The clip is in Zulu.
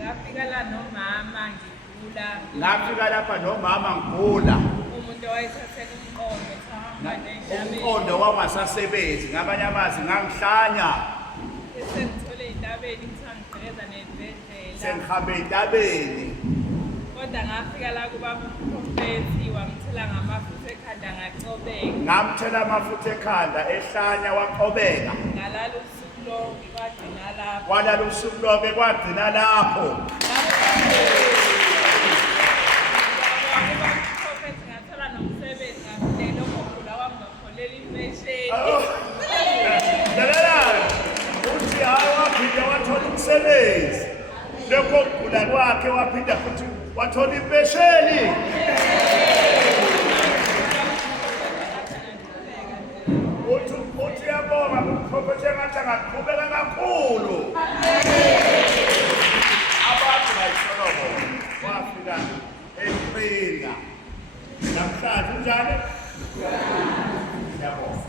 Ngafika la nomama ngigula. Ngafika lapha nomama ngigula. Umuntu owayethathela umqondo sahamba nendaba. Umqondo wangasasebenzi ngabanye amazwi ngangihlanya. Sengithole entabeni ngisangigqeza nezibhedlela. Sengihambe entabeni. Kodwa ngafika la kubaba umprofethi wangithela ngamafutha ekhanda ngacobeka. Ngamthela amafutha ekhanda ehlanya waqobeka. Ngalala usuku lonke kwagcina lapho. Walala usuku lonke kwagcina lapho. Umprofethi ngathola nomsebenzi ngakudela okugula kwami ngakholela impesheni. Lalela uthi hayi waphinda wathola umsebenzi. Lokho kugula kwakhe waphinda futhi wathola impesheni. Uthi yabonga umprofethi engathi angaqhubeka kakhulu. Abantu bayisolobo wafika eqhinga. Namhlanje unjani? Yabonga.